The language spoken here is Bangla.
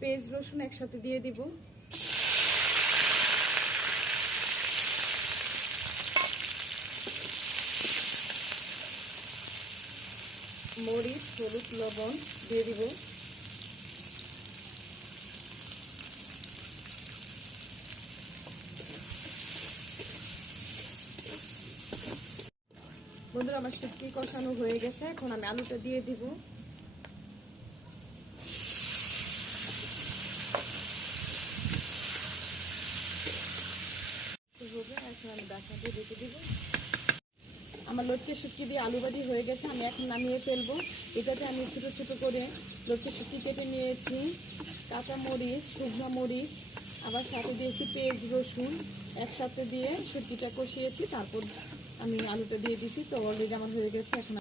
পেঁয়াজ রসুন একসাথে দিয়ে দিব। মরিচ, হলুদ, লবণ দিয়ে দিব। বন্ধুরা, আমার শুটকি কষানো হয়ে গেছে, এখন আমি আলুটা দিয়ে দিব। এখন আমি ঢাকনা দিয়ে রেখে দিব। আমার লটকে শুটকি দিয়ে আলু ভাজি হয়ে গেছে, আমি এখন নামিয়ে ফেলবো। এটাতে আমি ছোট ছোট করে লটকে শুটকি কেটে নিয়েছি, কাঁচা মরিচ, শুকনো মরিচ, আবার সাথে দিয়েছি পেঁয়াজ রসুন, একসাথে দিয়ে শুটকিটা কষিয়েছি, তারপর আমি আলুটা দিয়ে দিয়েছি। তো অলরেডি আমার হয়ে গেছে। এখন